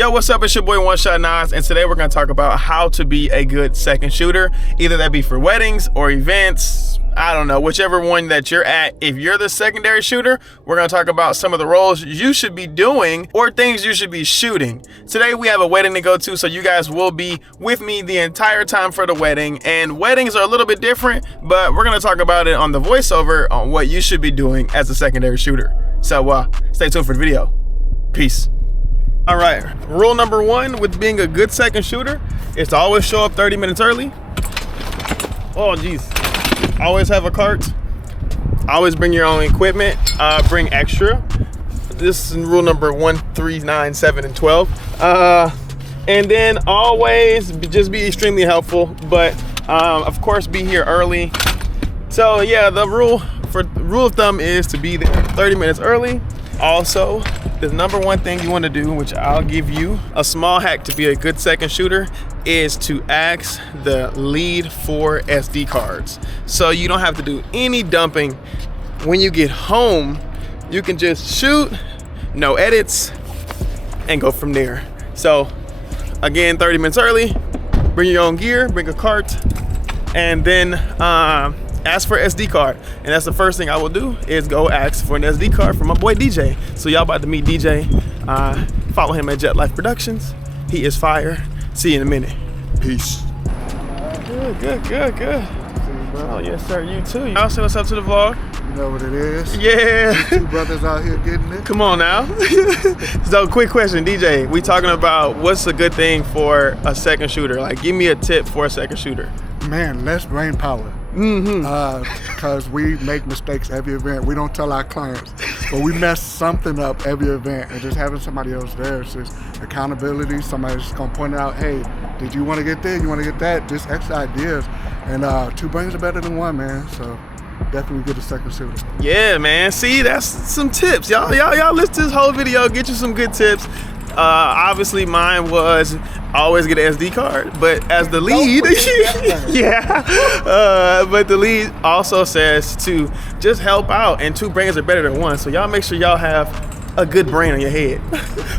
Yo, what's up? It's your boy One Shot Nas, and today we're going to talk about how to be a good second shooter. Either that be for weddings or events, I don't know, whichever one that you're at. If you're the secondary shooter, we're going to talk about some of the roles you should be doing or things you should be shooting. Today we have a wedding to go to, so you guys will be with me the entire time for the wedding. And weddings are a little bit different, but we're going to talk about it on the voiceover on what you should be doing as a secondary shooter. So stay tuned for the video. Peace. All right, rule number one with being a good second shooter is to always show up 30 minutes early. Oh geez, always have a cart, always bring your own equipment, bring extra. This is rule number 1, 3, 9, 7, and 12. And then always just be extremely helpful, but of course be here early. So yeah, the rule of thumb is to be there 30 minutes early. Also, the number one thing you want to do, which I'll give you a small hack to be a good second shooter, is to ask the lead for SD cards. So you don't have to do any dumping. When you get home, you can just shoot, no edits, and go from there. So again, 30 minutes early, bring your own gear, bring a cart, and then ask for SD card. And that's the first thing I will do, is go ask for an SD card from my boy DJ. So y'all about to meet DJ. Follow him at Jet Life Productions. He is fire. See you in a minute. Peace. Good. Oh yes sir, you too. Y'all say what's up to the vlog. You know what it is. Yeah. Two brothers out here getting it. Come on now. So quick question, DJ. We talking about what's a good thing for a second shooter? Like, give me a tip for a second shooter. Man, less brain power. Because we make mistakes every event. We don't tell our clients, but we mess something up every event. And just having somebody else there, it's just accountability. Somebody's just gonna point out, hey, did you want to get there? You want to get that? Just extra ideas. And two brains are better than one, man. So definitely get a second shooter. Yeah, man. See, that's some tips. Y'all listen to this whole video, get you some good tips. Obviously mine was always get an SD card, but as the lead, but the lead also says to just help out, and two brains are better than one. So y'all make sure y'all have a good brain on your head.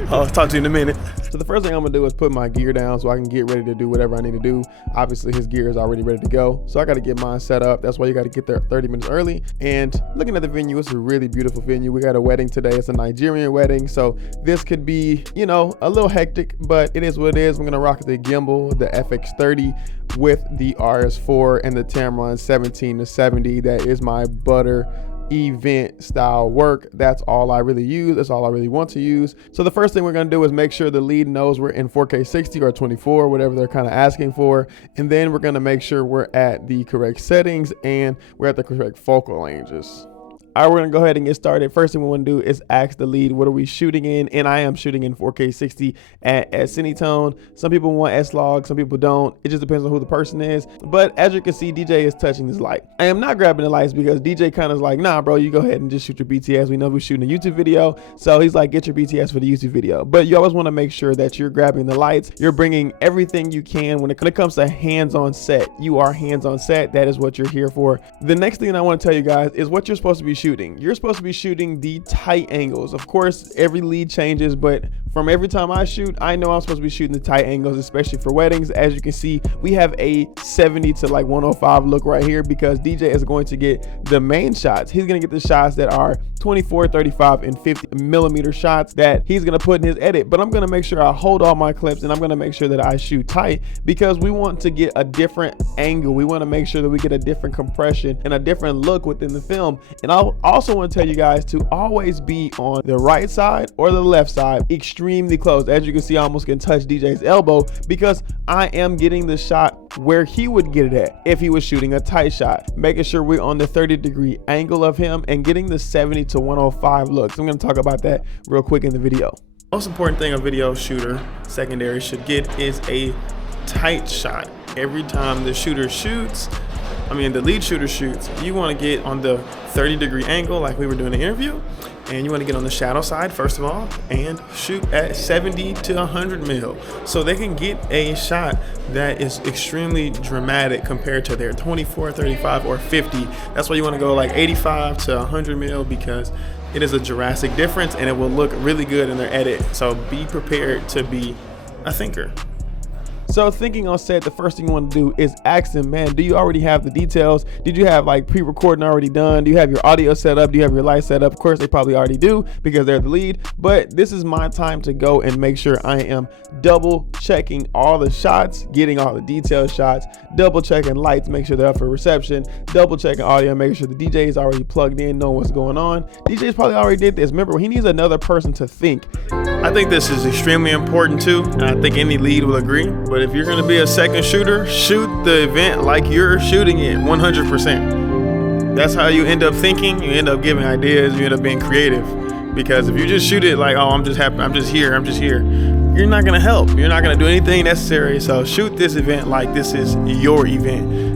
I'll talk to you in a minute. So the first thing I'm gonna do is put my gear down so I can get ready to do whatever I need to do. Obviously his gear is already ready to go, so I gotta get mine set up. That's why you gotta get there 30 minutes early. And looking at the venue, it's a really beautiful venue. We got a wedding today. It's a Nigerian wedding, so this could be, you know, a little hectic, but it is what it is. I'm gonna rock the gimbal, the FX30 with the RS4 and the Tamron 17-70. That is my butter event style work. That's all I really use. That's all I really want to use. So the first thing we're going to do is make sure the lead knows we're in 4K 60 or 24, whatever they're kind of asking for. And then we're going to make sure we're at the correct settings and we're at the correct focal ranges. All right, we're gonna go ahead and get started. First thing we want to do is ask the lead, what are we shooting in? And I am shooting in 4K 60 at Cinetone. Some people want S-Log, some people don't. It just depends on who the person is. But as you can see, DJ is touching his light. I am not grabbing the lights because DJ kind of is like, nah, bro, you go ahead and just shoot your BTS. We know we're shooting a YouTube video. So he's like, get your BTS for the YouTube video. But you always want to make sure that you're grabbing the lights. You're bringing everything you can when it comes to hands-on set. You are hands-on set. That is what you're here for. The next thing I want to tell you guys is what you're supposed to be shooting. You're supposed to be shooting the tight angles. Of course, every lead changes, but from every time I shoot, I know I'm supposed to be shooting the tight angles, especially for weddings. As you can see, we have a 70 to like 105 look right here because DJ is going to get the main shots. He's going to get the shots that are 24, 35, and 50 millimeter shots that he's going to put in his edit. But I'm going to make sure I hold all my clips and I'm going to make sure that I shoot tight because we want to get a different angle. We want to make sure that we get a different compression and a different look within the film. And I'll also want to tell you guys to always be on the right side or the left side, extremely close. As you can see, I almost can touch DJ's elbow because I am getting the shot where he would get it at if he was shooting a tight shot, making sure we're on the 30-degree angle of him and getting the 70 to 105 looks. I'm going to talk about that real quick in the video. Most important thing a video shooter secondary should get is a tight shot. Every time the shooter shoots, the lead shooter shoots, you want to get on the 30-degree angle like we were doing the interview, and you want to get on the shadow side first of all and shoot at 70 to 100 mil so they can get a shot that is extremely dramatic compared to their 24, 35, or 50. That's why you want to go like 85 to 100 mil because it is a drastic difference and it will look really good in their edit. So be prepared to be a thinker. So thinking on set, the first thing you want to do is ask them, man, do you already have the details? Did you have like pre-recording already done? Do you have your audio set up? Do you have your light set up? Of course, they probably already do because they're the lead, but this is my time to go and make sure I am double checking all the shots, getting all the detailed shots, double checking lights, make sure they're up for reception, double checking audio, making sure the DJ is already plugged in, knowing what's going on. DJ's probably already did this. Remember, he needs another person to think. I think this is extremely important too, and I think any lead will agree, but if you're gonna be a second shooter, shoot the event like you're shooting it 100%. That's how you end up thinking, you end up giving ideas, you end up being creative. Because if you just shoot it like, oh, I'm just happy, I'm just here, you're not gonna help. You're not gonna do anything necessary. So shoot this event like this is your event.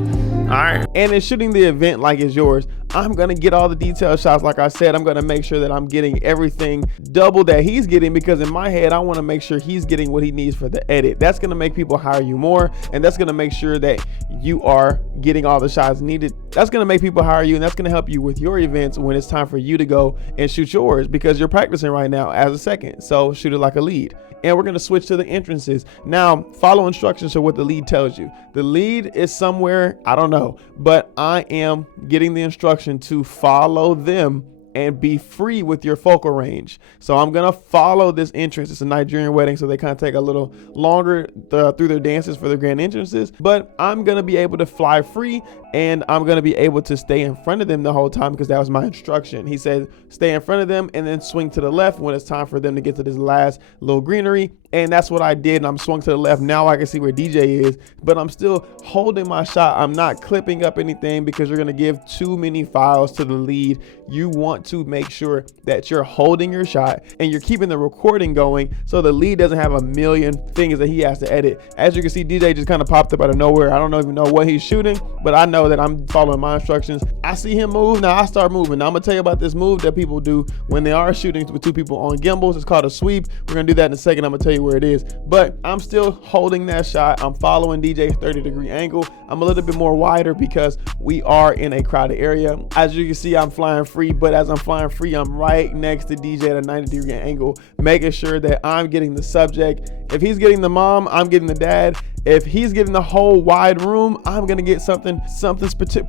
All right. And in shooting the event like it's yours, I'm going to get all the detailed shots. Like I said, I'm going to make sure that I'm getting everything double that he's getting, because in my head, I want to make sure he's getting what he needs for the edit. That's going to make people hire you more. And that's going to make sure that you are getting all the shots needed. That's going to make people hire you. And that's going to help you with your events when it's time for you to go and shoot yours, because you're practicing right now as a second. So shoot it like a lead. And we're going to switch to the entrances. Now, follow instructions for what the lead tells you. The lead is somewhere, I don't know, but I am getting the instruction to follow them and be free with your focal range. So I'm gonna follow this entrance. It's a Nigerian wedding, so they kind of take a little longer through their dances for their grand entrances, but I'm gonna be able to fly free, and I'm gonna be able to stay in front of them the whole time, because that was my instruction. He said, stay in front of them and then swing to the left when it's time for them to get to this last little greenery. And that's what I did, and I'm swung to the left. Now I can see where DJ is, but I'm still holding my shot. I'm not clipping up anything, because you're gonna give too many files to the lead. You want to make sure that you're holding your shot and you're keeping the recording going, so the lead doesn't have a million things that he has to edit. As you can see, DJ just kind of popped up out of nowhere. I don't even know what he's shooting, but I know that I'm following my instructions. I see him move, now I start moving. Now I'm gonna tell you about this move that people do when they are shooting with two people on gimbals. It's called a sweep. We're gonna do that in a second. I'm gonna tell you where it is, but I'm still holding that shot. I'm following DJ's 30-degree angle. I'm a little bit more wider because we are in a crowded area. As you can see, I'm flying free, but as I'm flying free, I'm right next to DJ at a 90-degree angle, making sure that I'm getting the subject. If he's getting the mom, I'm getting the dad. If he's getting the whole wide room, I'm gonna get something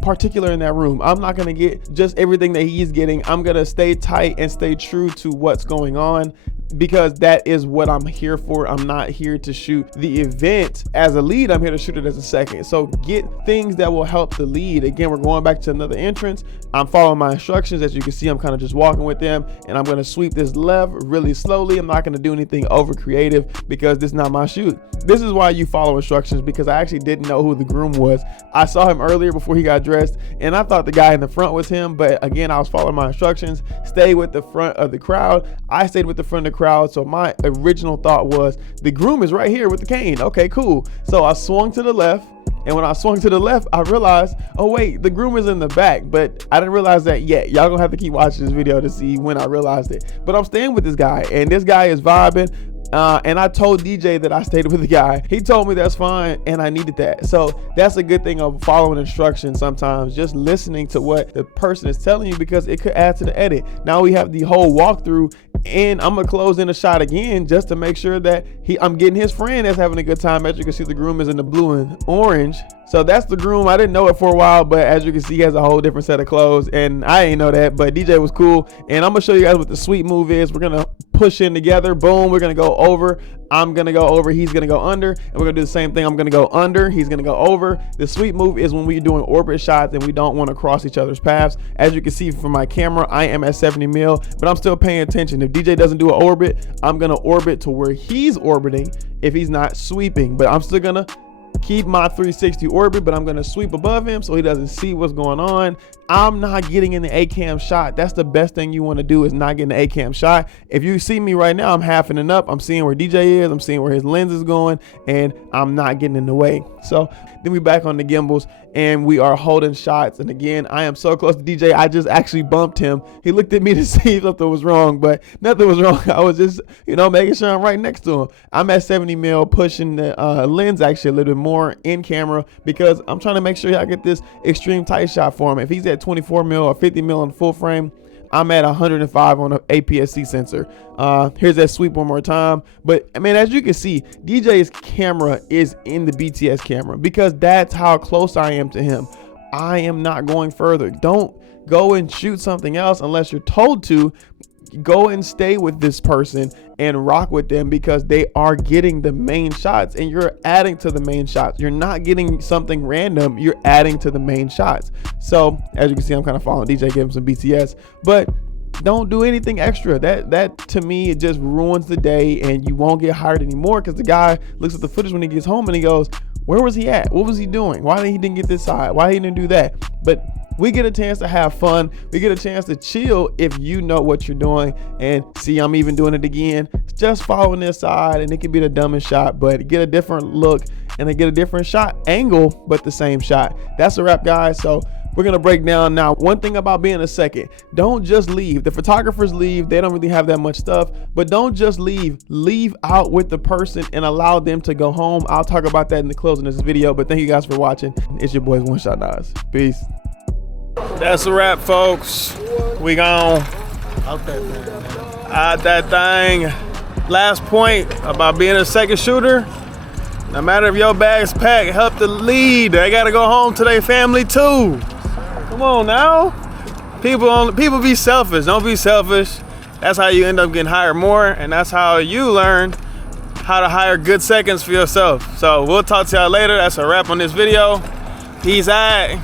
particular in that room. I'm not gonna get just everything that he's getting. I'm gonna stay tight and stay true to what's going on, because that is what I'm here for. I'm not here to shoot the event as a lead. I'm here to shoot it as a second. So get things that will help the lead. Again, we're going back to another entrance. I'm following my instructions. As you can see, I'm kind of just walking with them, and I'm going to sweep this left really slowly. I'm not going to do anything over creative, because this is not my shoot. This is why you follow instructions, because I actually didn't know who the groom was. I saw him earlier before he got dressed, and I thought the guy in the front was him, but again, I was following my instructions. Stay with the front of the crowd. I stayed with the front of the crowd. So my original thought was, the groom is right here with the cane. Okay, cool. So I swung to the left, and when I swung to the left, I realized, oh wait, the groom is in the back, but I didn't realize that yet. Y'all gonna have to keep watching this video to see when I realized it. But I'm staying with this guy, and this guy is vibing. And I told DJ that I stayed with the guy. He told me that's fine, and I needed that. So that's a good thing of following instructions sometimes, just listening to what the person is telling you, because it could add to the edit. Now we have the whole walkthrough, and I'm gonna close in a shot again just to make sure that I'm getting his friend that's having a good time. As you can see, the groom is in the blue and orange. So that's the groom. I didn't know it for a while, but as you can see, he has a whole different set of clothes, and I ain't know that, but DJ was cool. And I'm gonna show you guys what the sweep move is. We're gonna push in together. Boom, we're gonna go over. I'm gonna go over, he's gonna go under, and we're gonna do the same thing. I'm gonna go under, he's gonna go over. The sweep move is when we're doing orbit shots and we don't want to cross each other's paths. As you can see from my camera, I am at 70 mil, but I'm still paying attention. If DJ doesn't do an orbit, I'm gonna orbit to where he's orbiting if he's not sweeping, but I'm still gonna keep my 360 orbit, but I'm going to sweep above him so he doesn't see what's going on. I'm not getting in the A-cam shot. That's the best thing you want to do, is not getting the A-cam shot. If you see me right now, I'm halfing it up. I'm seeing where DJ is. I'm seeing where his lens is going, and I'm not getting in the way. So then we back on the gimbals, and we are holding shots. And again, I am so close to DJ. I just actually bumped him. He looked at me to see if something was wrong, but nothing was wrong. I was just, making sure I'm right next to him. I'm at 70 mil, pushing the lens actually a little bit more in camera, because I'm trying to make sure I get this extreme tight shot for him. If he's at 24 mil or 50 mil in full frame, I'm at 105 on the APS-C sensor. Here's that sweep one more time. But I mean, as you can see, DJ's camera is in the BTS camera because that's how close I am to him. I am not going further. Don't go and shoot something else unless you're told to. Go and stay with this person and rock with them because they are getting the main shots and you're adding to the main shots. You're not getting something random, you're adding to the main shots. So as you can see, I'm kind of following DJ, give him some BTS, but don't do anything extra. That to me, it just ruins the day and you won't get hired anymore because the guy looks at the footage when he gets home and he goes, where was he at? What was he doing? Why he didn't get this side? Why he didn't do that? But we get a chance to have fun. We get a chance to chill if you know what you're doing. And see, I'm even doing it again. Just following this side and it can be the dumbest shot, but get a different look and then get a different shot angle, but the same shot. That's a wrap, guys. So we're gonna break down now. One thing about being a second, don't just leave. The photographers leave, they don't really have that much stuff, but don't just leave. Leave out with the person and allow them to go home. I'll talk about that in the closing of this video, but thank you guys for watching. It's your boys, One Shot Nas. Peace. That's a wrap, folks. We gone. Out that thing, man. Out that thing. Last point about being a second shooter. No matter if your bag's packed, help the lead. They gotta go home to their family too. Come on now. People be selfish. Don't be selfish. That's how you end up getting hired more, and that's how you learn how to hire good seconds for yourself. So we'll talk to y'all later. That's a wrap on this video. Peace out.